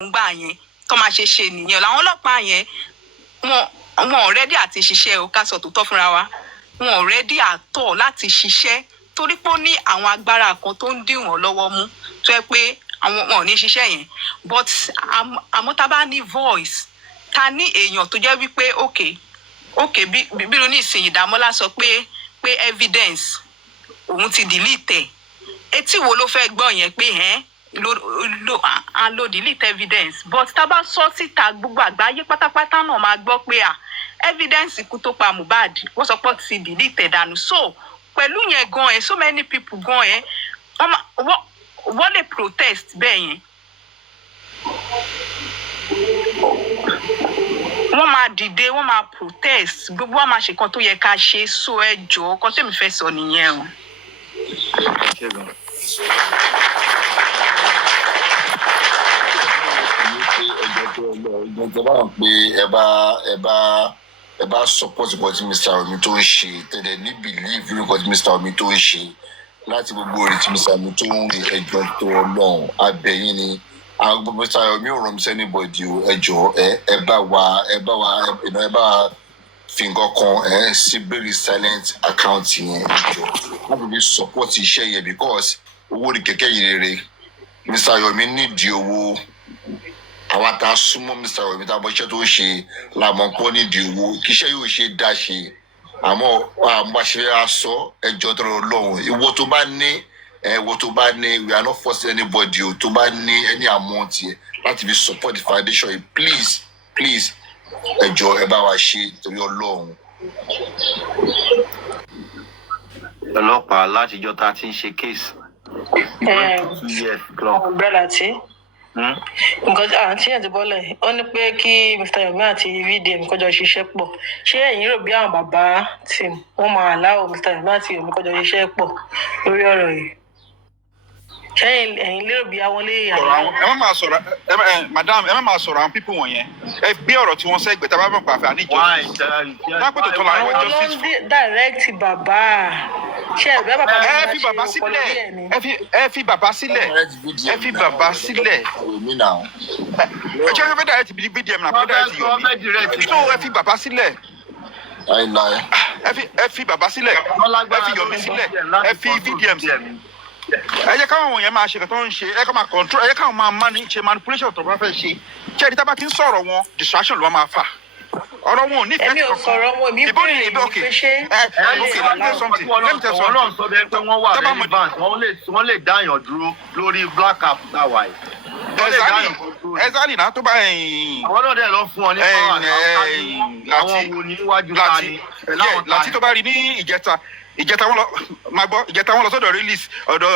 gbà yẹn tó máa ṣe nìyẹn làwọn ọlọ́pàá yẹn wọn ready àti ṣiṣẹ́ o ká sọ tòótọ́ fúnra wa wọn ready àtọ̀ láti ṣiṣẹ́ torí pé ó ní àwọn agbára kan tó ń dì wọ́n lọ́wọ́ mú tó yẹ pé àwọn wọn ò ní ṣiṣẹ́ yẹn but àmọ́ tá a bá ní voice ta ní èèyàn tó jẹ́ wípé okay bí ló ní ìsìn Ìdámọ́lá sọ pé evidence òun ti delete etí wo ló fẹ́ gbọ́ yẹn pé lo delete evidence but tá a bá sọ síta gbogbo àgbáyé pátápátá náà máa gbọ́ pé evidence ikú tó pa Mohbad wọ́n sọ pé ti delete dànù so pẹ̀lú yẹn gan so many people gan wọ́n lè protest bẹ́ẹ̀ yẹn wọ́n máa dìde wọ́n máa protest gbogbo wa máa ṣe kan tó yẹ ká ṣe so ẹ jọ̀ọ́ kan tí mi fẹ́ sọ nìyẹn o. ìjọba pé ẹ bá support nǹkan tí Mr. Omi tó ń ṣe tẹ̀lé ní believe nǹkan tí Mr. Omi tó ń ṣe láti gbogbo orí tí Mr. Omi tó ń rí ẹjọ́ tó Ọlọ́run abẹ́yìn ni àwọn gbogbo Mr. Omi ò rọ̀ mí sẹ́ni bọ̀dì o ẹjọ́ ẹ bá wa fi nǹkan kan sí very silent account yẹn ẹjọ́ láti fi support iṣẹ́ yẹn because owó rí kẹ̀kẹ́ yìí rere Mr. Yomi nídìí owó àwa tá a súnmọ́ Mr. Yomi tá a bọ́ iṣẹ́ tó ń ṣe làmọ́ pọ́ nídìí owó kí iṣẹ́ yóò ṣe dá ṣe àmọ́ àmúbaṣe aṣọ ẹjọ́ tó lọ́hùn ìwọ tó bá ní we are not forcing anybody o tó bá ní any amount yẹ láti fi support the foundation yìí please ẹjọ́ ẹ bá wa ṣe torí Ọlọ́run. ọlọ́pàá látijọ́ tá a ti ń ṣe case. Umbrella tí nǹkan àǹtí ẹ̀ ti bọ́lẹ̀ ó ní pé kí Mr. Yomi àti VDM kọjọ ṣiṣẹ́ pọ̀ ṣé ẹ̀yin rò bí àwọn bàbá tí wọ́n máa aláwọ̀ Mr. Yomi àti Yomi kọjọ ṣiṣẹ́ pọ̀ lórí ọ̀rọ̀ yìí ṣé ẹ̀yin lérò bí àwọn lè ẹ má máa sọ̀rọ̀ madam ẹ má máa sọ̀rọ̀ àwọn pípù wọ̀nyẹn ẹ gbé ọ̀rọ̀ tí wọ́n sẹ́gbẹ̀ẹ́ tá a bá bọ̀ pàfẹ́ àníjọ́ lápẹ̀tọ̀ tó láwọn àwọn ló ń direct bàbá ṣé ẹ̀rọ bàbá ẹ fi bàbá sílẹ̀ ẹ fi bàbá sílẹ̀ ẹ fi bàbá sílẹ̀ ẹ ṣe fẹ́ direct VDM náà fẹ́ direct Yomi so ẹ fi bàbá sílẹ̀ ẹ fi bàbá sílẹ̀ ẹ fi Yomi sílẹ̀ ẹ fi VDM sílẹ̀ ẹ jẹ́ káwọn yẹn máa ṣe kàn tó ń ṣe ẹ kàn máa control ẹ jẹ́ káwọn máa ṣe manipulation tó bá fẹ́ ṣe ṣé ẹni tá bá ti ń sọ̀rọ̀ wọn distraction ló máa fà ọ̀rọ̀ wọn ò ní fẹ́ẹ́ èmi ò sọ̀rọ̀ wọn mi bẹ̀rẹ̀ mi pé ṣé let me tell something Ọlọ́run sọ bẹ́ẹ̀ pé wọ́n wà relevant wọ́n lè dáyàn dúró lórí black cap dáwà yìí. exactly náà tó bá àwọn náà dẹ̀ lọ fún ọ ní àwọn wo ní iwájú ta ni láti tó bá rí ní ìjẹta wọn lọ sọ́dọ̀ release ọ̀dọ̀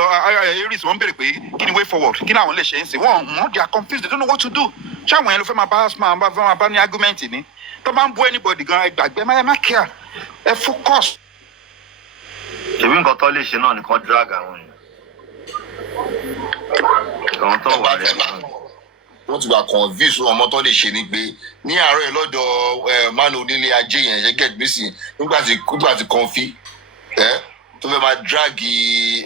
iris wọ́n béèrè pé kí ni way forward kí ni àwọn lè ṣe ń sìn wọ́n they are confused they don't know what to do ṣé àwọn yẹn ló fẹ́ máa bá ní argument ni tó bá ń bú anybody gan ẹgbàgbé ẹ má kíá ẹ focus. èmi nǹkan tó lè ṣe náà nìkan drag àwọn yẹn àwọn tó wà rẹ wọ́n ti gba convince ọmọ tó lè ṣe ni pé ní àárọ̀ ẹ̀ lọ́dọ̀ mánu onílé ajé yẹn ṣe get me sí nígbà tí kọ́ńfì tó fẹ́ máa dragi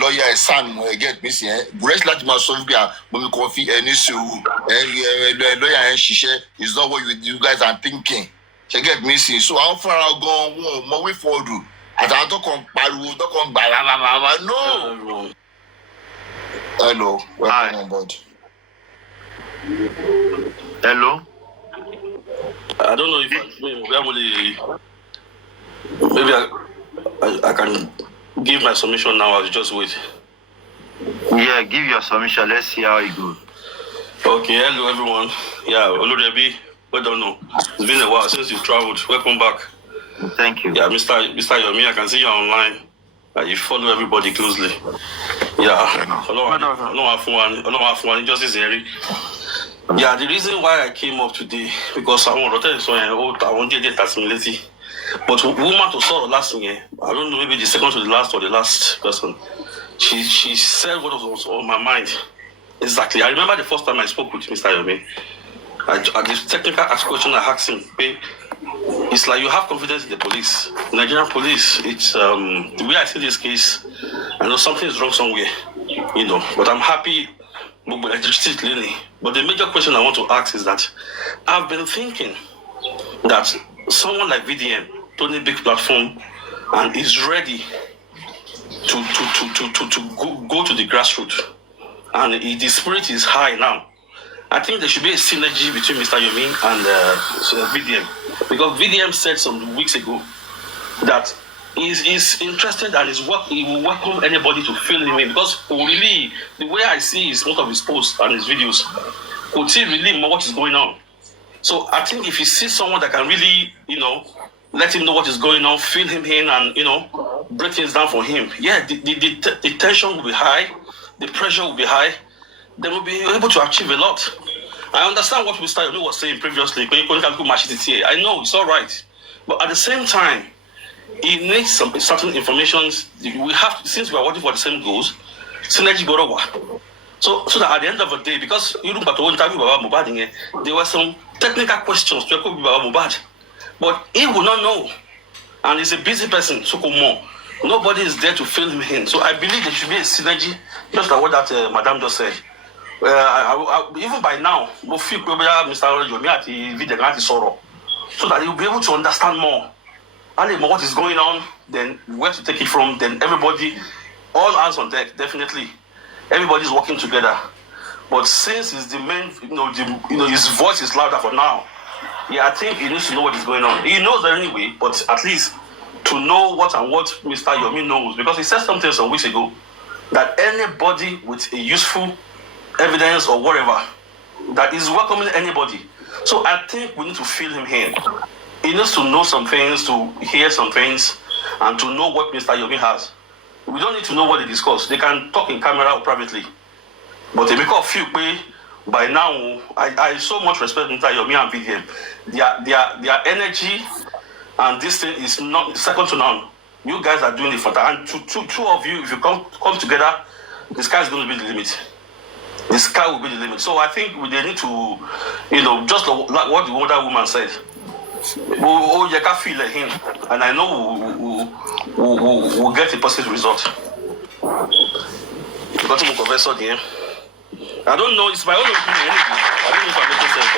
lọ́ọ̀yà ẹ̀sán get me sí bùrẹ́sì láti máa sọ wípé mọ̀mí kọ́ńfì ẹni sùúrù lọ́ọ̀yà yẹn ṣiṣẹ́ is not what you guys are thinking ṣe get me sí so àwọn fúnra gan wọn mọ way forward àtàwọn tó kàn pariwo tó kàn gbà rárá no. Hello, welcome on board. Hello. I don't know if maybe I can give my submission now. I'll just wait. Yeah, give your submission. Let's see how it goes. Okay, hello everyone. Yeah, Oludebi, well done. No, it's been a while since you traveled. Welcome back. Thank you. Yeah, Mr. Yomi, I can see you online. You follow everybody closely. Yeah, justice Henry. Yeah, the reason why I came up today because I want to tell you something. I want to get assimility. But woman to sort of last year, I don't know, maybe the second to the last or the last person. She said what was on my mind. Exactly. I remember the first time I spoke with Mr. Yomi. The technical question I asked him, it's like you have confidence in the police, Nigerian police. It's the way I see this case. I know something is wrong somewhere, but I'm happy But the major question I want to ask is that I've been thinking that someone like VDM, Tony Big Platform, and is ready to go to the grassroots, and the spirit is high now. I think there should be a synergy between Mr. Yomi and VDM, because VDM said some weeks ago that he's interested and he will welcome anybody to fill him in, because really the way I see is most of his posts and his videos, could see really more what is going on. So I think if you see someone that can really, let him know what is going on, fill him in, and break things down for him, the tension will be high, the pressure will be high. They will be able to achieve a lot. I understand what Mr. Yomi was saying previously. I know it's all right, but at the same time, he needs some certain information. We have, since we are working for the same goals, synergy go over. So that at the end of the day, because you look at the interview about Mubad, there were some technical questions to about Mubad, but he will not know, and he's a busy person. So more, nobody is there to fill him in. So I believe there should be a synergy, just like what that Madam just said. Even by now, we feel Mr. Yomi at the video so that he'll be able to understand more. And what is going on, then where to take it from, then everybody, all hands on deck, definitely. Everybody's working together. But since it's the main, his voice is louder for now, I think he needs to know what is going on. He knows that anyway, but at least to know what Mr. Yomi knows, because he said something some weeks ago, that anybody with a useful evidence or whatever, that is welcoming anybody. So I think we need to fill him in. He needs to know some things, to hear some things, and to know what Mr. Yomi has. We don't need to know what they discuss. They can talk in camera or privately. But because of few by now, I so much respect Mr. Yomi and VDM. Their energy and this thing is not second to none. You guys are doing it for that. And two of you, if you come together, the sky is going to be the limit. The sky will be the limit. So I think they need to, just like what the older woman said. You can feel him, and I know we'll get a positive result. Got to professor again. I don't know, it's my own opinion anyway. I don't know if I'm making sense,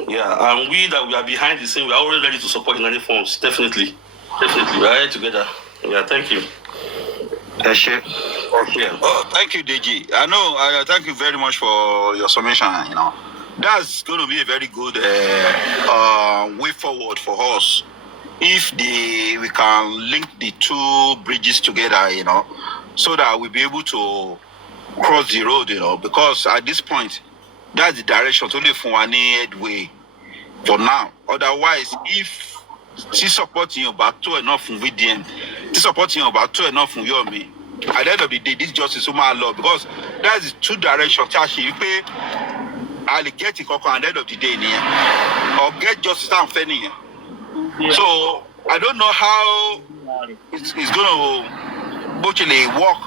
but yeah, and we are behind the scene, we are already ready to support in any forms. Definitely. We are here together. Yeah, thank you. Okay. Oh, thank you, Deji. I know. Thank you very much for your summation. That's going to be a very good way forward for us if we can link the two bridges together, so that we'll be able to cross the road, because at this point, that's the direction to live for any headway for now. Otherwise, if she's supporting you back to enough from VDM, she's supporting you back to enough from Yomi, at the end of the day, this justice is my law, because that's the two directions. You pay. I'll get it at the end of the day, or get justice and fending. So I don't know how it's going to actually work.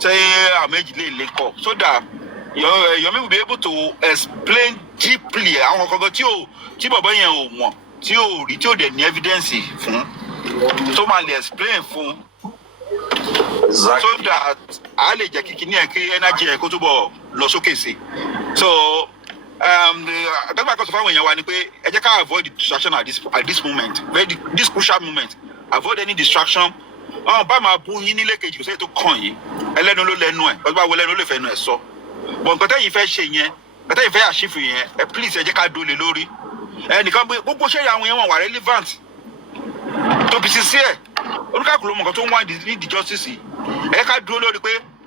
Say I'm link up so that you will be able to explain deeply. I'm going to the evidence so I explain for. Exactly. So that I'll get energy so that's why I avoid the distraction at this moment, this crucial moment. Avoid any distraction. By my boo, you need to say to coin. I let no learn, but I will let no learn so. But if I say, but if I shift here, please, I can't do the lorry. And the company, what share are relevant to be sincere. Look at the justice. I can't do the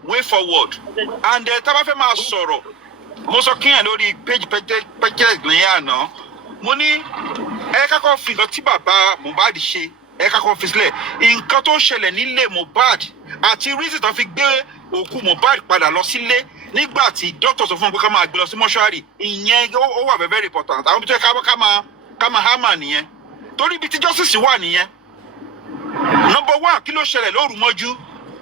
way forward. And the Tabafema sorrow. Most of Kenya know the page no money eka coffee got baba Mubad she eka coffee le in kato shele nile Mubad àti reason to fi gbe òkú Mubad padà lọ sílé nígbà tí doctors of ká máa gbé lọ sí mortuary ìyẹn ó wà very important àwọn bí ká máa hammer nìyẹn torí bí tí justice wà nìyẹn. Number 1 kí ló ṣẹlẹ̀ lóru mọ́jú.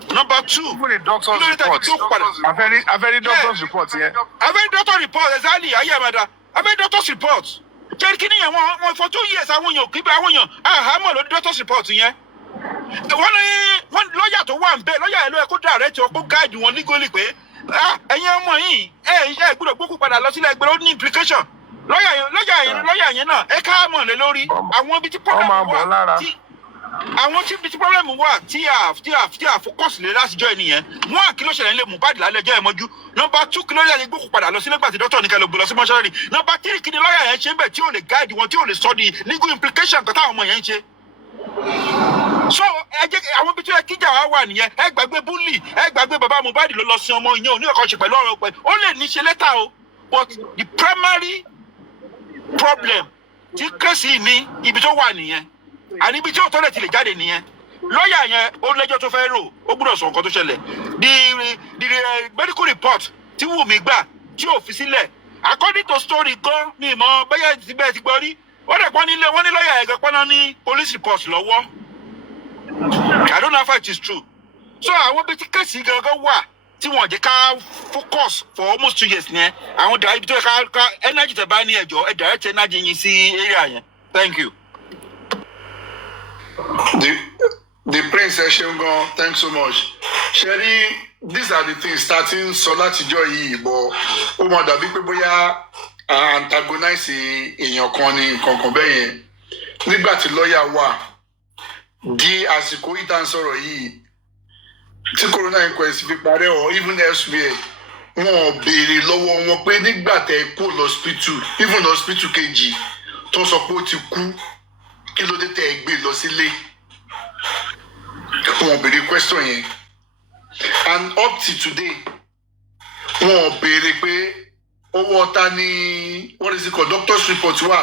Number 2, even the doctor's report. I've heard doctor's report here. I've heard doctor's report, exactly. I've heard doctor's report. For 2 years, I want you. Keep I want you. I have my doctor's report here. wọ́n lọ́ọ̀yà tó wà ń bẹ̀ lọ́ọ̀yà yẹn ló yẹ kó direct wọn kó guide wọn legally pé ẹ̀yin ọmọ yìí ẹ̀ gbọ́dọ̀ gbókù padà lọ sílẹ̀ ẹgbẹ́ ó ní implication lọ́ọ̀yà yẹn náà ẹ ká mọ̀ lé lórí àwọn ibi tí problem wà àwọn tí ibi tí problem wà tí a focus lé lásìjọ́ ènìyàn wọn kí ló ṣẹlẹ̀ nílé Mohbad lálẹ́jọ́ ẹ̀ mọ́jú nọ́mbà 2 kí lọ́ọ̀yà yẹn gbókù padà lọ sílẹ̀ gbàtí dọ́tọ̀ ní kẹlẹ́ gbé lọ sí mọ́ṣárì nọ́mbà 3 kí ni lọ́ọ̀yà yẹn ṣe ń bẹ̀ tí ò lè guide wọn tí ò lè sọ di legal implication kan táwọn ọmọ yẹn ń ṣe. So ẹ jẹ́ àwọn ibi tí ẹ kíjà wá wà nìyẹn ẹ gbàgbé bully ẹ gbàgbé bàbá Mohbad ló lọ sin ọmọ ìyẹn ò ní ọkọ ṣe pẹ̀lú ọ̀rọ̀ pẹ̀ ó lè ní ṣe lẹ́tà o but the primary problem tí kéèsì ní ibi tó wà nìyẹn àní ibi tí òótọ́ lè ti lè jáde nìyẹn lọ́ọ̀yà yẹn ó lẹ́jọ́ tó fẹ́ rò ó gbúdọ̀ sọ nǹkan tó ṣẹlẹ̀ the medical report tí Wùmí gbà tí ò fi sílẹ̀ according to story gan ní ìmọ̀ bẹ́yẹ̀ ti bẹ́ẹ̀ ti gbọ́ rí ó dẹ̀ pọ́n nílé wọ́n ní lọ́ọ̀yà yẹn gan pọ́n ní police report lọ́wọ́ I don't know if it is true so àwọn ibi tí kéèsì gangan wà tí wọ́n jẹ́ ká focus for almost 2 years yẹn àwọn dàá ibi tó yẹ ká energy tẹ̀ bá ní ẹ̀jọ̀ ẹ̀ direct energy yín sí area yẹn thank you. The prince Eshengon, thanks so much. Sherry, these are the things starting so látijọ́ yìí but ó mọ̀ dàbí pé bóyá antagonize èèyàn kan ní nǹkan kan bẹ́ẹ̀ yẹn nígbà tí lọ́ọ̀yà wà di àsìkò yìí tá ń sọ̀rọ̀ yìí tí corona inquest fi parẹ́ or even elsewhere wọn béèrè lọ́wọ́ wọn pé nígbà tẹ́ kó lọ́spítù even lọ́spítù kejì tó sọ pé ó ti kú kí ló dé tẹ́ ẹ gbé lọ sílé wọn béèrè question yẹn and up till today wọn béèrè pé owó ọ̀tá ní what is it called doctor's report wà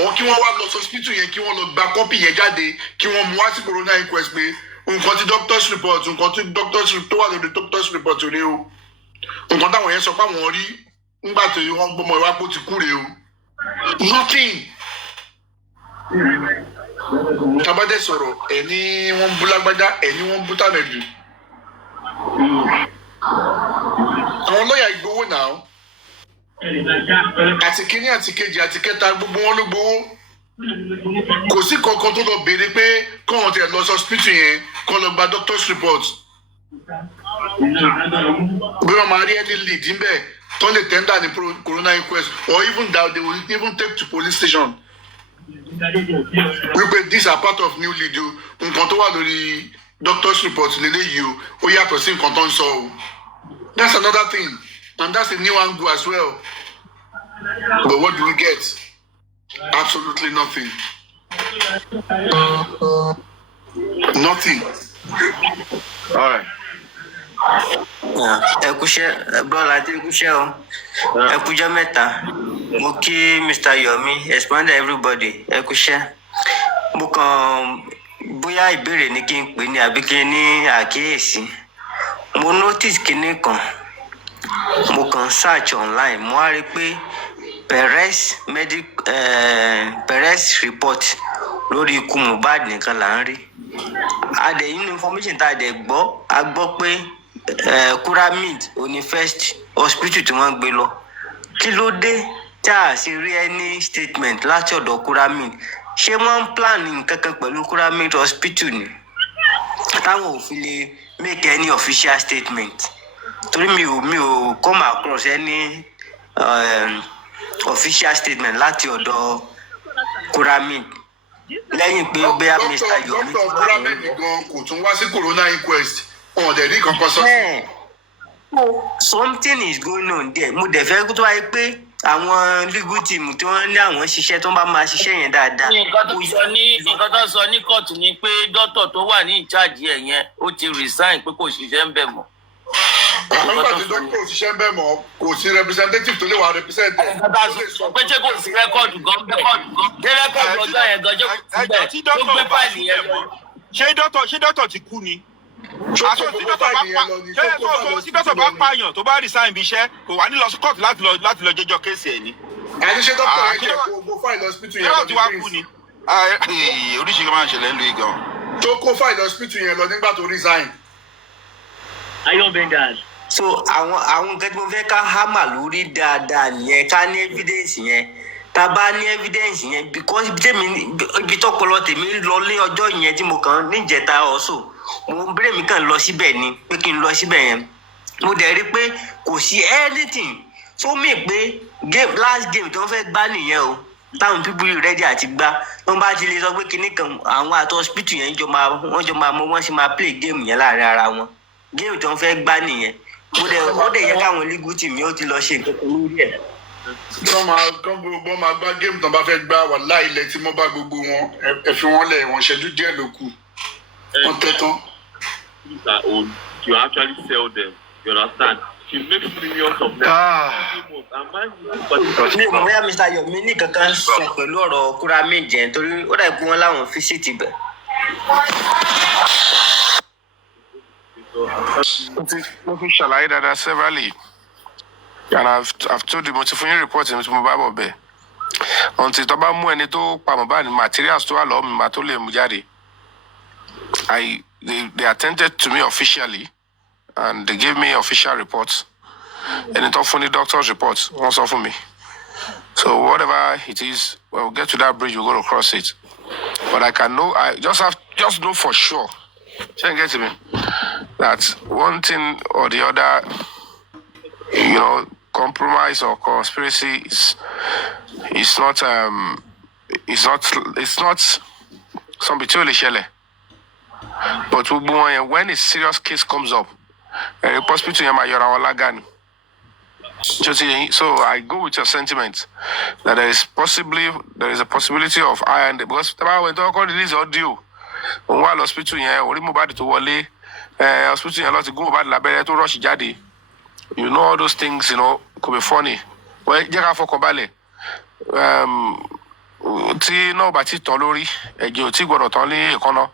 or kí wọ́n wá lọ hospital yẹn kí wọ́n lọ gba copy yẹn jáde kí wọ́n mú wá sí corona inquest pé nǹkan tí doctor's report nǹkan tí doctor's tó wà lórí doctor's report rèé o nǹkan táwọn yẹn sọ pé àwọn rí nígbà tó wọ́n gbọ́mọ ìwà pò ti kú rèé o nothing. Tabade sọ̀rọ̀ ẹni wọ́n bú lágbájá ẹni wọ́n bú tàmẹ̀dù àwọn lọ́ọ̀yà ìgbowó náà àti kínní àti kejì àti kẹta gbogbo wọn ló gbowó kò sí kankan tó lọ béèrè pé kọ́ńtà tẹ̀ lọ hospital yẹn kọ́ lọ gba doctor's report bí wọ́n máa rí ẹni lead níbẹ̀ tó lè tender ní corona inquest or even that they will even take to police station wípé these are part of new lead o nǹkan tó wà lórí doctor's report lélẹ́yìí o ó yàtọ̀ sí nǹkan tó ń sọ o that's another thing and that's a new angle as well but what do we get absolutely nothing nothing. All right. ẹ kúṣẹ́ bọ́lá tí kúṣẹ́ o ẹ kújọ́ mẹ́ta mo kí Mr. Yomi expander everybody ẹ kúṣẹ́ mo kàn bóyá ìbéèrè ní kí n pè ní àbí kí n ní àkíyèsí mo notice kinní kan mo kàn search online mo wá rí pé Perez report lórí ikú Mohbad nìkan là ń rí adẹ yìí ní information tá a dẹ gbọ́ pé Kuramid oní first hospital tí wọ́n gbé lọ kí ló dé tá a ṣe rí any statement láti ọ̀dọ̀ Kuramid ṣé wọ́n ń plan nǹkan kan pẹ̀lú Kuramid hospital ni táwọn ò fi lè make any official statement torí mi ò come across any official statement láti ọ̀dọ̀ Kuramid lẹ́yìn pé bóyá Mr. Yomi. Dr. Kuramid gan kò tún wá sí corona inquest wọn dẹ̀ rí kankan sọ sí. Something is going on there mo dẹ̀ fẹ́ kó tó wáyé pé àwọn legal team tí wọ́n ní àwọn ṣiṣẹ́ tó bá máa ṣiṣẹ́ yẹn dáadáa. nǹkan tó sọ ní kóòtù ni pé dókítà tó wà ní ìcháàjì ẹ̀ yẹn ó ti resign pé kò ṣiṣẹ́ ń bẹ̀ mọ́. nígbà tí dókítà ò ṣiṣẹ́ ń bẹ̀ mọ́ kò sí representative tó lè wà represent ẹ̀. pé ṣé kò sí rẹ́kọ̀dù gan ṣé rẹ́kọ̀dù ọjọ́ yẹn gan ṣé kò sí bẹ́ẹ̀ tó gbé fáìlì yẹn lọ. ṣé dókítà ti kú ni aṣọ tí dọ́tọ̀ bá pààyàn tó bá resign bí iṣẹ́ kò wá ní lọ sí court láti lọ jẹ́jọ́ kéèsì ẹ̀ ni. àníṣe dókítà yẹn jẹ́ kó gbó fáìlì hospital yẹn lọ ní prince. oríṣiríṣi máa ń ṣẹlẹ̀ ń lu igan. tó kó fáìlì hospital yẹn lọ nígbà tó resign. so àwọn nǹkan tí mo fẹ́ ká hámà lórí dáadáa nìyẹn ká ní evidence yẹn tá a bá ní evidence yẹn because ibi tọ́pọlọ tèmi ń lọ lé ọjọ́ yẹn tí mo kàn níjẹta ọ̀sọ̀ mo bẹ̀rẹ̀ mi kàn lọ síbẹ̀ ni pé kí n lọ síbẹ̀ yẹn mo dẹ̀ rí pé kò sí anything tó mì pé last game tó ń fẹ́ gbá nìyẹn o táwọn people ready àti gbá tó ń bá ti lè sọ pé kinní kan àwọn àti hospital yẹn wọ́n jọ máa mọ wọ́n sì máa play game yẹn láàrin ara wọn game tó ń fẹ́ gbá nìyẹn ó dẹ̀ yẹ káwọn legal team yẹn ó ti lọ ṣe nǹkan kan lórí ẹ̀. kán gbogbo máa gbá géèmù tán bá fẹ́ gbá wà láì ilẹ̀ tí mo bá gbogbo wọn ẹ fi wọ́n lẹ̀ wọ́n ṣẹ́jú díẹ̀ ló kù wọ́n tẹ́ tán. You actually sell them, you understand? She makes millions of them. mi ò mọ̀ bóyá Mr. Yomi ní kankan sọ pẹ̀lú ọ̀rọ̀ Kúrámì jẹ́ torí ó dà pé wọ́n láwọn fíṣítì bẹ̀. mo fi ṣàlàyé dáadáa severally and I've told you mo ti fún yín report mi tí mo bá bọ̀ bẹ̀ until tó bá mú ẹni tó pa Mohbad materials tó wà lọ́wọ́ mi máa tó lè mú jáde they attended to me officially and they gave me official reports ẹni tó fún ní doctor's report wọ́n sọ fún mi so whatever it is when we get to that bridge we're going to cross it but I just know for sure you get to me that one thing or the other, compromise or conspiracy is not some between shele. But when a serious case comes up, a hospital so I go with your sentiment that there is a possibility of iron because when talk on this audio. While hospital yẹn orí Mohbad tó wọlé hospital yẹn lọ ti gún Mohbad lábẹ́rẹ́ tó rush jáde all those things could be funny well jẹ́ ká fọkàn balẹ̀ tí náà bá ti tán lórí ẹ̀jẹ̀ ò tí gbọ́dọ̀ tán ní ìkànnà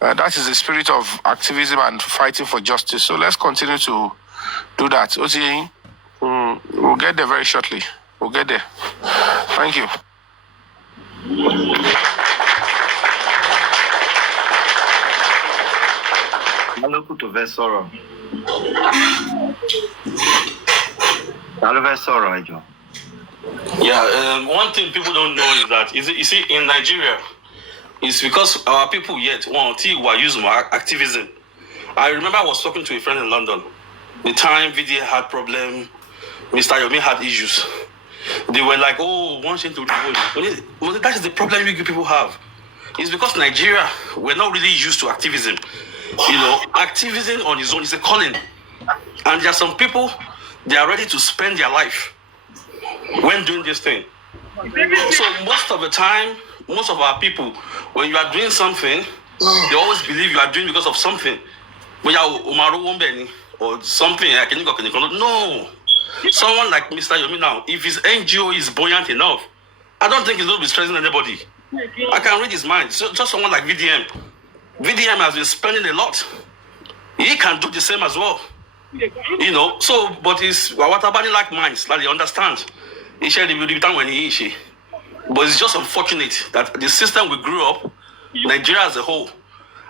that is the spirit of activism and fighting for justice so let's continue to do that ó ti yẹn we'll get there very shortly we'll get there thank you. Alókù tó fẹ́ sọ̀rọ̀. Ta ló fẹ́ sọ̀rọ̀ ẹjọ́? Yeah, one thing people don't know is that you see in Nigeria, it's because our people yet were using activism. I remember I was talking to a friend in London. The time VDA had problem, Mr. Yomi had issues. They were like, oh, one thing to do. Well, that is the problem you people have. It's because Nigeria, we're not really used to activism. Activism on its own is a calling. And there are some people, they are ready to spend their life when doing this thing. So most of the time, most of our people, when you are doing something, they always believe you are doing because of something. Or something. No. Someone like Mr. Yomi now, if his NGO is buoyant enough, I don't think he's going to be stressing anybody. I can read his mind. So just someone like VDM. VDM has been spending a lot. He can do the same as well. So, but it's what about like minds, like they understand. He shared the time when he is. But it's just unfortunate that the system we grew up, Nigeria as a whole,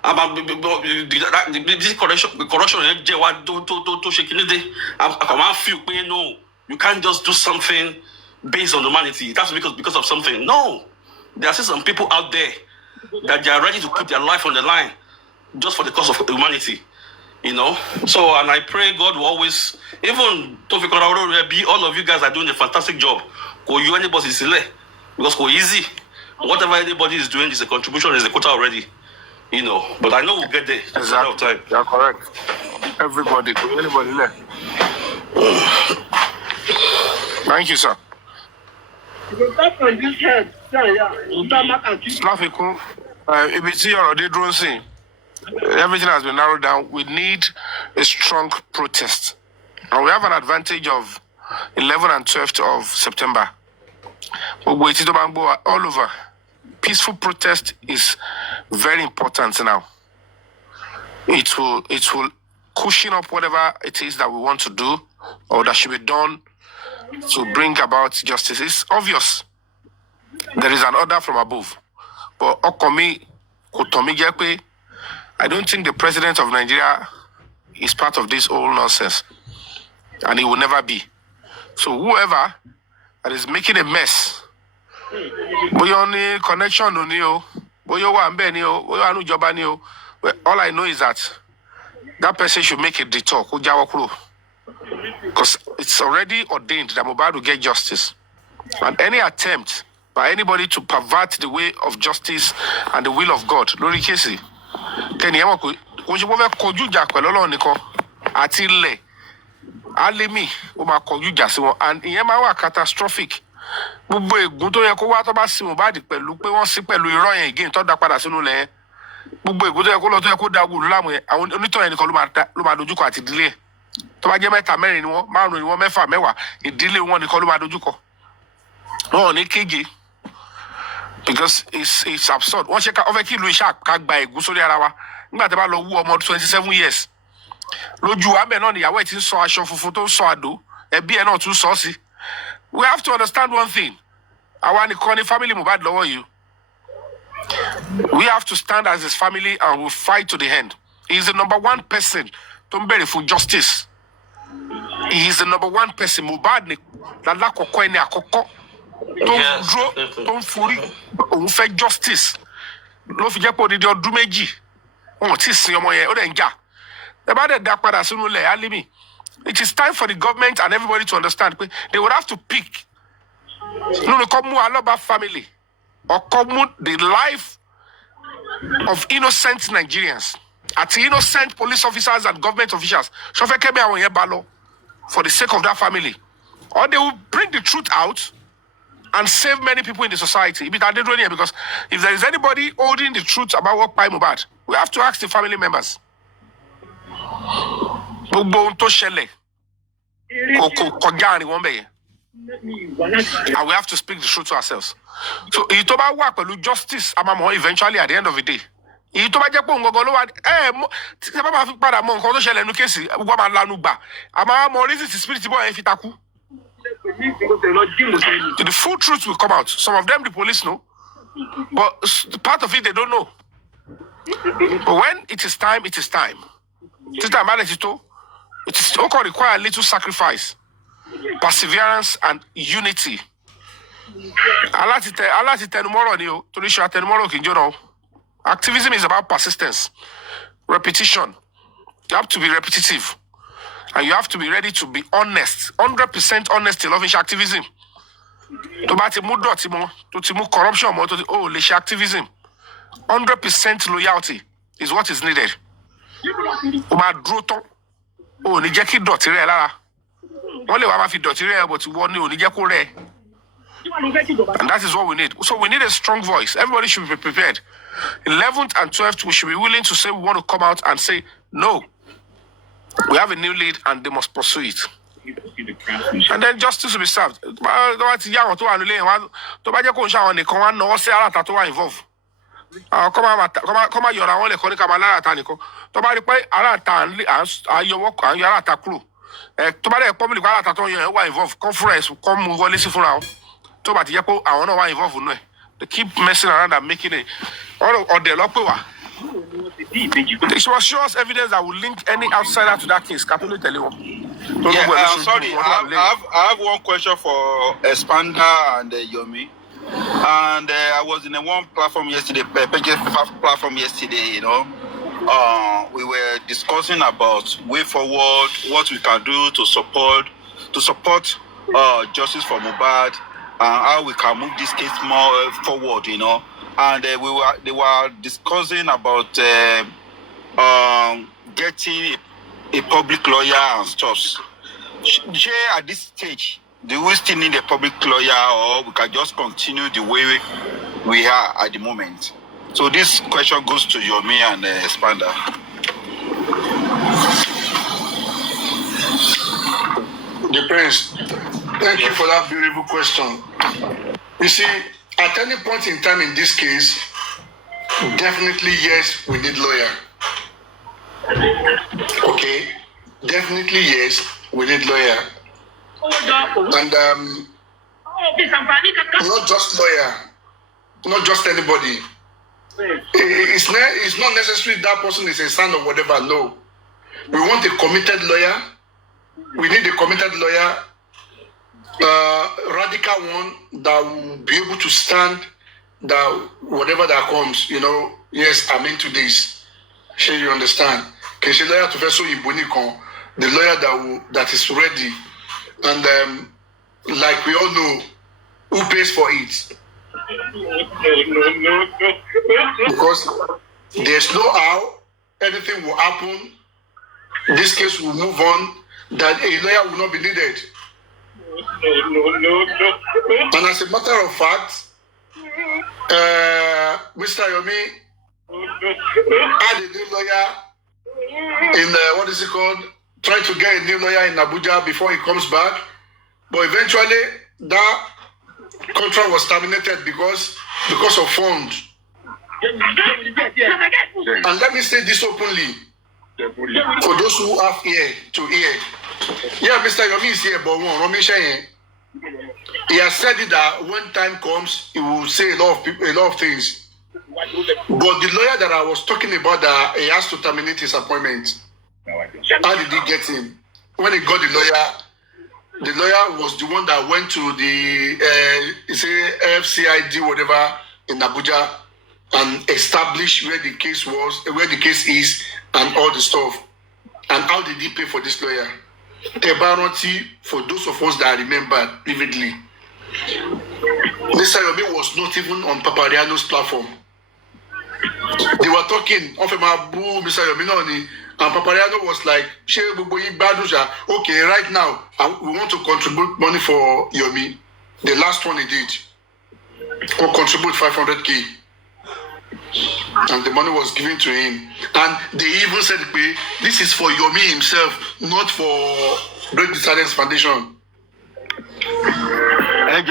this corruption, I feel no, you can't just do something based on humanity. That's because of something. No, there are still some people out there that they are ready to put their life on the line just for the cause of humanity, So, and I pray God will always, even all of you guys are doing a fantastic job. You anybody is because easy. Whatever anybody is doing is a contribution, is a quota already, But I know we'll get there. Exactly. Time. You're correct. Everybody, anybody there. Thank you, sir. Everything has been narrowed down. We need a strong protest. And we have an advantage of 11th and 12th of September. All over. Peaceful protest is very important now. It will cushion up whatever it is that we want to do or that should be done to bring about justice. It's obvious. There is an order from above. But I don't think the president of Nigeria is part of this whole nonsense. And he will never be. So whoever that is making a mess bóyá ó ní connection ò ní o, bóyá ó wà ń bẹ̀ ni o, bóyá ó wà ní ìjọba ni o. Well, all I know is that person should make a detour, kó jáwọ́ kúrò. Because it's already ordained that Mohbad will get justice. And any attempt by anybody to pervert the way of justice and the will of God, lórí kéèsì, kẹ́ni ẹ̀ mọ̀ pé kò ṣe pé ó fẹ́ kojú ìjà pẹ̀lú Ọlọ́run nìkan àti ilẹ̀ alẹ́mì ó máa kọjú ìjà sí wọn, and ìyẹn máa wà catastrophic. Gbogbo ègún tó yẹ kó wá tó bá sí Mohbad pẹ̀lú pé wọ́n sí pẹ̀lú irọ́ yẹn again tó dá padà sínú ilẹ̀ yẹn. Gbogbo ègún tó yẹ kó lọ tó yẹ kó da wùlú láàmú yẹn, àwọn onítọ̀ yẹn nìkan ló máa dojúkọ àti ìdílé ẹ̀. Tó bá jẹ́ mẹ́ta mẹ́rin ni wọ́n, márùn-ún ni wọ́n, mẹ́fà mẹ́wàá, ìdílé wọn nìkan ló máa dojúkọ. Wọn ò ní kéje because it's absurd. Wọ́n ṣe ká ọ fẹ́ kí ìlú iṣẹ́ ká gba ègún sórí ara wa nígbà tí a bá lọ wú ọmọ 27 years. Lójú àbẹ̀ náà nìyàwó ẹ̀ ti ń sọ aṣọ funfun tó ń sọ àdó, ẹbí ẹ̀ náà tún sọ sí. We have to understand one thing. Àwa nìkan ni family Mohbad lọ́wọ́ yìí. We have to stand as his family and we'll fight to the end. He is the number one person tó ń bẹ̀rẹ̀ fún justice. He is the number one person. Mohbad ni lálákọ̀ọ́kọ́ ẹni àkọ́kọ́ tó ń dúró tó ń forí òun fẹ́ justice. Ló fi jẹ́ pé odidi ọdún méjì wọn ò tí ì sin ọmọ yẹn ó dẹ̀ ń jà. Ẹ bá dẹ̀ dá padà sínú ilẹ̀ Alimi. It is time for the government and everybody to understand pé they would have to pick. Lórí kọ́ mú Aloba family or kọ́ mú the life of innocent Nigerians àti innocent police officers and government officials. Ṣọ́fẹ́ kẹ́mi àwọn yẹn bá lọ for the sake of that family. Or they will bring the truth out and save many people in the society. Because if there is anybody holding the truth about what pa Mohbad, we have to ask the family members. Gbogbo ohun tó ṣẹlẹ̀ kò kọjá àárín wọn bẹ̀yẹn. And we have to speak the truth to ourselves. So èyí tó bá wà pẹ̀lú justice àmàmọ́ eventually at the end of the day. Èyí tó bá jẹ́ pé òun gangan ló wà tí sábà máa fi padà mọ nǹkan tó ṣẹlẹ̀ nínú kéèsì wọ́n máa lanu gbà. Àmọ́ àmọ́ reason ti spirit bọ́ yẹn fi takú. The full truth will come out. Some of them the police know. But part of it they don't know. But when it is time, it is time. It is also require a little sacrifice, perseverance, and unity. Activism is about persistence, repetition. You have to be repetitive. And you have to be ready to be honest, 100% honest in loving activism. To ba ti mu dọ̀tí mọ́, to ti mu corruption mọ́, to ti lè ṣe activism. 100% loyalty is what is needed. O máa dúró tán, o ní jẹ́ kí dọ̀tí rẹ̀ lára. Wọ́n lè wá máa fi dọ̀tí rẹ̀ but wọ́n ní o ní jẹ́ kó rẹ̀. And that is what we need. So we need a strong voice. Everybody should be prepared. 11th and 12th, we should be willing to say we want to come out and say, no, we have a new lead and they must pursue it. And then justice will be served. Tó bá ti yá àwọn tó wà nílé yẹn, tó bá jẹ́ kó ń ṣe àwọn nìkan wá náwó sí aláta tó wà involve. Kọ́ máa yọ̀rọ̀ àwọn lẹ́kọ̀ọ́ ní ká máa láráta nìkan. Tó bá rí pé aláta à ń yọ aláta kúrò. Tó bá dẹ̀ public aláta tó ń yọ yẹn wà involve, kọ́ fúnra ẹ̀sùn, kọ́ mú wọlé sí fúnra wọn. Tó bá ti jẹ́ pé àwọn náà wà involve nù ẹ̀. They keep messing around and making it. Ọ̀dẹ̀ lọ́pẹ̀ wá. It was show us evidence that will link any outsider to that case. Catholic tell you. Sorry, I have one question for Expander and Yomi. And I was in one platform yesterday, platform yesterday, we were discussing about way forward, what we can do to support justice for Mohbad, and how we can move this case more forward, And they were discussing about getting a public lawyer and stuff. At this stage, do we still need a public lawyer, or we can just continue the way we are at the moment? So this question goes to Yomi and Expander. The Prince, thank you for that beautiful question. You see, at any point in time in this case, definitely yes, we need lawyer. Okay, definitely yes, we need lawyer. And not just lawyer, not just anybody. It's not necessary that person is a son or whatever. No, we want a committed lawyer. We need a committed lawyer radical one that will be able to stand that whatever that comes, yes, I'm into this. Sure, you understand? Can she lawyer to vessel Ibonikon, the lawyer that is ready, and like we all know, who pays for it? Because there's no how anything will happen. This case will move on. That a lawyer will not be needed. And as a matter of fact, Mr. Yomi had a new lawyer in what is it called? Trying to get a new lawyer in Abuja before he comes back, but eventually that contract was terminated because of funds. And let me say this openly for those who have ear to ear. Yeah, Mr. Yomi is here, but he has said it that when time comes, he will say a lot of things. But the lawyer that I was talking about, that he has to terminate his appointment. How did he get him? When he got the lawyer was the one that went to the FCID whatever in Abuja and established where the case is, and all the stuff. And how did he pay for this lawyer? A bounty for those of us that remember vividly. Mr. Yomi was not even on Papariano's platform. They were talking of Mr. Yomi, and Papariano was like, okay, right now, we want to contribute money for Yomi. The last one he did, or contribute 500K. And the money was given to him. And they even said, this is for Yomi himself, not for Break the Silence Foundation. And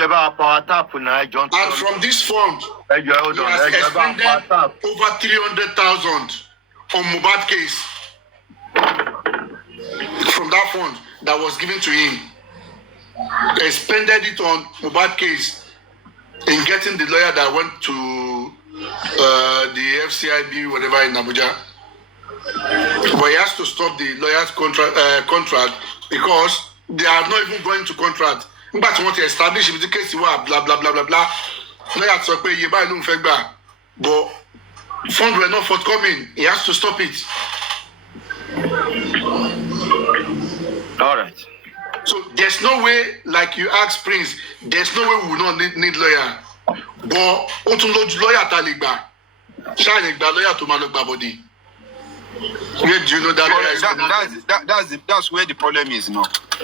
from this fund, he has expended over 300,000 on Mohbad case. From that fund that was given to him. They expended it on Mohbad case in getting the lawyer that went to the FCIB, whatever, in Abuja. But he has to stop the lawyer's contract because they are not even going to contract. But want to establish the case, blah, blah, blah, blah, blah. Lawyers are paying, but funds were not forthcoming. He has to stop it. All right. So there's no way, like you asked Prince, there's no way we will not need lawyer. But lawyer taligba, lawyer to malogba body. Where do you know that lawyer is? That's where the problem is now.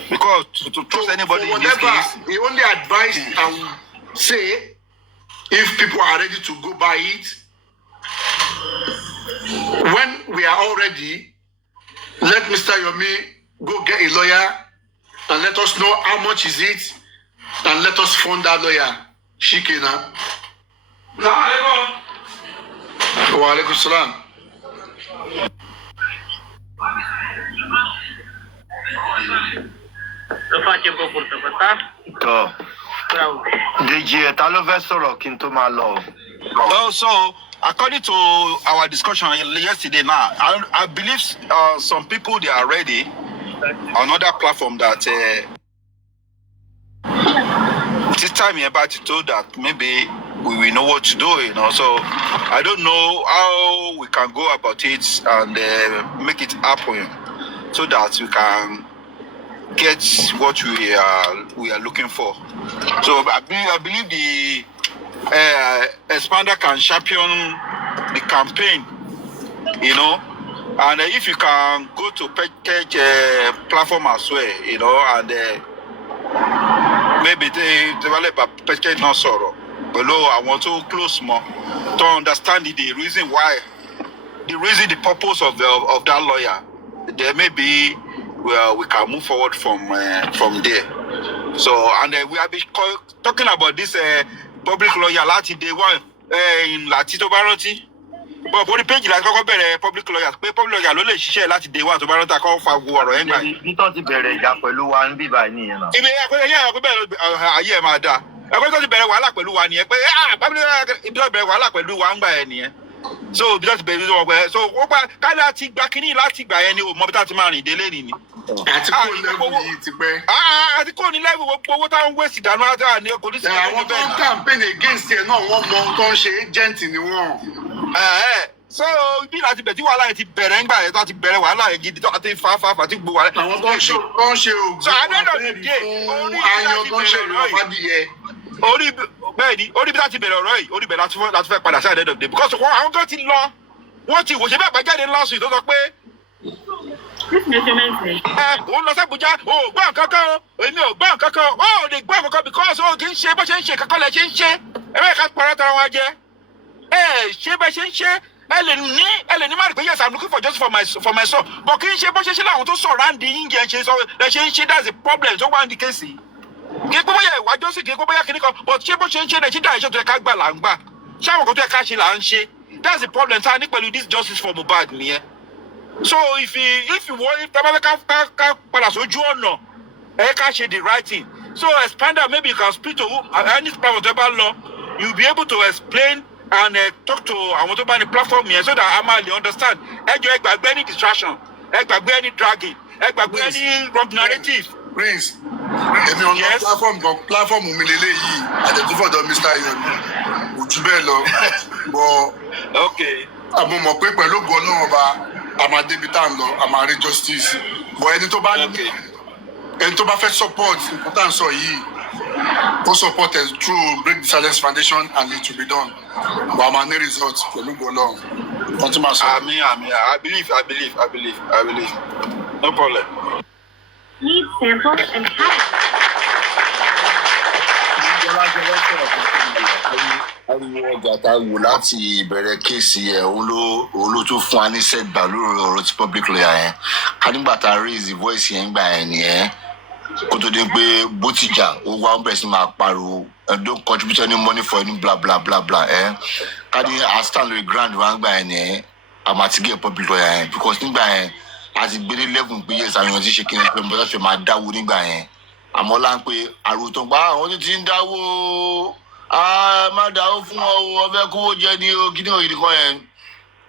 Because to trust anybody in this case, he only advised and say if people are ready to go buy it. When we are all ready, let Mr. Yomi go get a lawyer and let us know how much is it, and let us fund that lawyer. Shikina. Wa alaikum salam. So according to our discussion yesterday, now I believe some people they are ready on other platform that this time you're about to do that maybe we will know what to do, So I don't know how we can go about it and make it happen so that we can get what we are looking for. So I believe the expander can champion the campaign, and if you can go to package platform as well, and maybe they develop a package not sorrow below. I want to close more to understand the reason why, the purpose of that lawyer. There may be where we can move forward from there. So, and we have been talking about this public lawyer last day one in Latito Baroti. But for the page like public lawyer, public lawyer ló lè ṣiṣẹ́ láti day one tó bá rántí kó fa wo ọ̀rọ̀ yẹn gbà. Bí tó ti bẹ̀rẹ̀ ìjà pẹ̀lú wa ń bí báyìí nìyẹn náà. Ibi ẹ̀kọ́ bẹ̀rẹ̀ ayé ẹ̀ máa dáa. Ẹ̀kọ́ tó ti bẹ̀rẹ̀ wàhálà pẹ̀lú wa nìyẹn pé ibi tó bẹ̀rẹ̀ wàhálà pẹ̀lú wa ń gbà ẹ̀ nìyẹn. so bí láti bẹ̀rẹ̀ lọ́wọ́ pẹ́ so ó gba káyọ̀ láti gba kínní láti gbà yẹn ni o mọ bí táti máa rìn délé nìyí. àti kò lẹ́wù yìí ti pẹ́. àti kò ní lẹ́wù gbogbo owó táwọn wéèsì dànù àti àní kò ní sí. àwọn tó ń campaign against ẹ náà wọ́n mọ ohun tó ń ṣe agent ni wọ́n. so bí láti bẹ̀ tí wàhálà yẹn ti bẹ̀rẹ̀ ńgbà yẹn tó ti bẹ̀rẹ̀ wàhálà yẹn gidi tó ti fa tí gbogbo wàhálà. àwọn tó ń ṣe ògùn so àdéhùn òdìdé ayan tó ń ṣe ìrọ̀fádìyẹ. orí bí láti bẹ̀rẹ̀ ọ̀rọ̀ yìí orí bẹ̀rẹ̀ láti fẹ́ padà sí àdéhùn òdìdé because àwọn kan ti lọ wọ́n ti wò ṣe bí àgbàjáde ńlá sùn tó sọ pé òun lọ sẹ́bùjá ò gbọ́ nǹkan kan èmi ò gbọ́ nǹkan kan ó lè gbọ́ nǹkan kan because ó kì í ṣe bó ṣe ń ṣe kankan lẹ ṣe ń ṣe ẹ bẹ́ẹ̀ ká pọ̀rọ̀ tara wọn jẹ ṣé bẹ́ẹ̀ ṣe ń ṣe ẹ lè ní má rí pé yes I'm looking for justice for my son but kì í ṣe bó ṣe ṣe láwọn tó sọ̀rọ̀ àǹdí yín jẹ́ ṣe sọ ẹ ṣe ń ṣe that's the problem tó wà ní kéèsì kí pé bóyá ìwájọ́ sí kí pé bóyá kìnnìkan but ṣé bó ṣe ń ṣe náà ṣé dáa iṣẹ́ tó yẹ ká gbà là ń gbà ṣé àwọn kan tó yẹ ká ṣe là ń ṣe that's the problem tá a ní pẹ̀lú this justice for Mohbad nìyẹn. So if you want, if Tabale can padà sójú ọ̀nà, ẹ ká ṣe the right thing. So Expander, maybe you can speak to any platform tó bá lọ, you'll be able to explain and talk to àwọn tó bá ní platform yẹn so that I might understand. Ẹ jọ̀ọ́ ẹ gbàgbé any distraction, ẹ gbàgbé any dragging, ẹ gbàgbé any wrong narrative. Prince, èmi ọ̀nà platform mi lélẹ̀ yìí, àdẹ̀túfọ̀dọ̀ Mr. Yomi, òjú bẹ́ẹ̀ lọ, bọ̀ àmọ́ mọ̀ pé pẹ̀lú ògùn náà ọba àmà débi tá à ń lọ àmà rí justice but ẹni tó bá fẹ́ support nǹkan tá à ń sọ yìí ó support us through Break the Silence Foundation and it will be done but àmà ní result pẹ̀lú gbọ́lọ́ wọ́n ti máa sọ. àmì I believe no problem. Need samples and ariwo ọjà tá a wò láti ìbẹ̀rẹ̀ kéèsì ẹ̀ òun ló tún fún wa ní setback lórí ọ̀rọ̀ tí public lawyer yẹn ká nígbà tá a raise voice yẹn gbà yẹn nìyẹn kó tó dé pé bó ti jà ó wá ń bẹ̀rẹ̀ sí máa pariwo don't contribute any money for any bla bla bla bla ká ní a stand lórí ground wa ń gbà yẹn nìyẹn àmọ́ àti gé public lawyer yẹn because nígbà yẹn a ti gbé ní level pé yes àwọn èèyàn ti ṣe kí ni pé mo fẹ́ máa dáwó nígbà yẹn àmọ́ lá ń pé àrò tó ń gbà àwọn ti ń dáwó má dáwó fún ọ ọbẹ̀ kówó jẹ ní kíní òyìnbí kan yẹn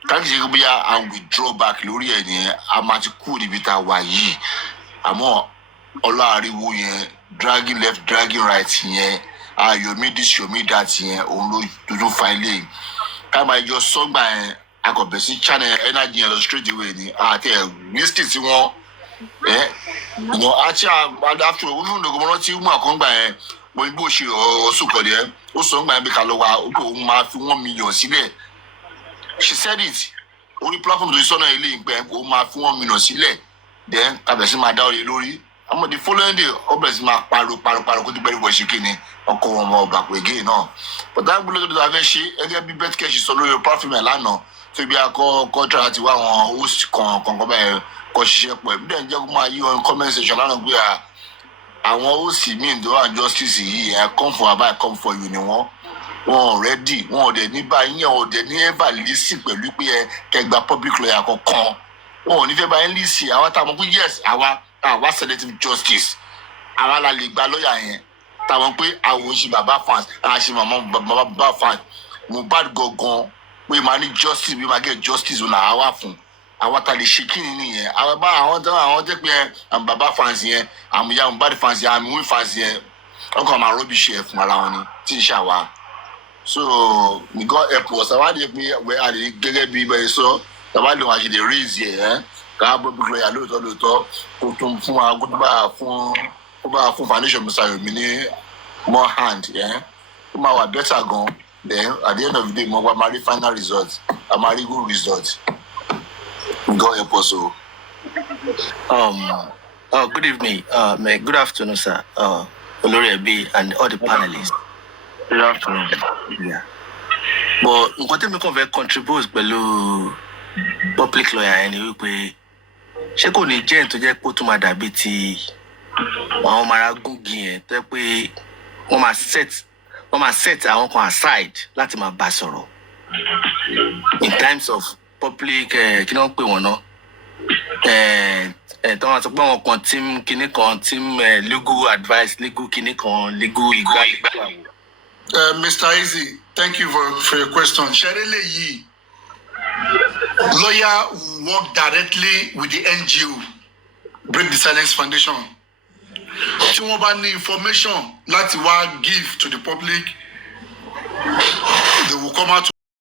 káàkiri ṣe pé bóyá a withdraw back lórí ẹ̀ nìyẹn a máa ti kú níbi tá a wà yìí àmọ́ ọlọ́àríwó yẹn dragging left dragging right yẹn yomi this yomi that yẹn òun ló dúdú fa ilé yìí ká máa jọ sọ́gbà yẹn akọ̀bẹ̀ sí channel energy yẹn lọ straight away ni àti ẹ̀ listing tí wọ́n àti àdáfẹ́ òun ló gbọ́n tí mú àkọ́ngbà yẹn wọ́n bó ṣe ọ̀ṣùkọ̀dé ẹ̀ ó sọ ńgbà yẹn bí ká lọ wá òun máa fi $1 million sílẹ̀ she said it orí platform tó sọ́nà ilé ìgbẹ́ òun máa fi $1 million sílẹ̀ then kàbẹ̀sí máa dá orí lórí àmọ́ the following day ọbẹ̀ sí máa pariwo kó tó bẹ̀rẹ̀ wọ̀ ṣe kí ni ọkọ̀ wọn ọmọ ọba pé gay náà bọ̀dá gbọ́dọ̀ tó fẹ́ ṣe ẹgẹ́ bí bẹ́ẹ̀ kẹ́ṣì sọ lórí platform ẹ̀ lánàá tó bí akọ́ try láti wá àwọn host kan bẹ́ẹ̀ kọ́ ṣiṣẹ́ pọ̀ ẹ̀mí dẹ̀ ń jẹ́ kó máa yí on comment section lánàá pé àwọn host míì tó wà justice yìí come for abá come for you ni wọn ready wọn ò dẹ̀ ní báyìí wọn ò dẹ̀ ní ever listen pẹ̀lú pé kẹgbà public lawyer kankan wọn ò ní fẹ́ báyìí listen àwa táwọn pé yes àwa selective justice àwa la lè gba lọ́ọ̀yà yẹn táwọn pé àwọn òṣì bàbá fans àṣì màmá bàbá fans Mohbad gangan pé màá ní justice bí màá get justice wọn làwa wà fún àwọn tá lè ṣe kí ni nìyẹn àwọn jẹ́ pé bàbá fans yẹn àmì ìyá Mohbad fans yẹn àmì wí fans yẹn wọn kàn máa rọ́bìṣì ẹ̀ fún ara wọn ni tí ń ṣàwà so nìkan ẹ̀pọ̀ sàwádìí pé wẹ́ àlè gẹ́gẹ́ bí bẹ́ẹ̀ sọ sàwádìí wọn àṣẹ lè raise yẹn ká public lawyer lóòótọ́ kó tún fún wa kó bá fún foundation Mr. Yomi ní more hand kó máa wà better gan then at the end of the day mo máa rí final result a máa rí good result nǹkan ẹ̀pọ̀ so. Good evening, good afternoon, sir. Olórí ẹbí and all the panelists. Good afternoon. Yeah. But nǹkan tẹ́mi kàn fẹ́ contribute pẹ̀lú public lawyer ẹni wípé ṣé kò ní jẹ́ tó jẹ́ pé ó tún máa dàbí ti àwọn ọmọ ara gúngi yẹn tó jẹ́ pé wọ́n máa set àwọn kan aside láti máa bá sọ̀rọ̀ in times of public kí ni wọ́n pè wọ́n náà tó wọn sọ pé wọn kan team kinní kan team legal advice legal kinní kan legal ìgbà. Mr. Easy, thank you for your question. Ṣẹ́rẹ́lẹ̀ yìí lawyer who work directly with the NGO, Break the Silence Foundation. Tí wọ́n bá ní information láti wá give to the public, they will come out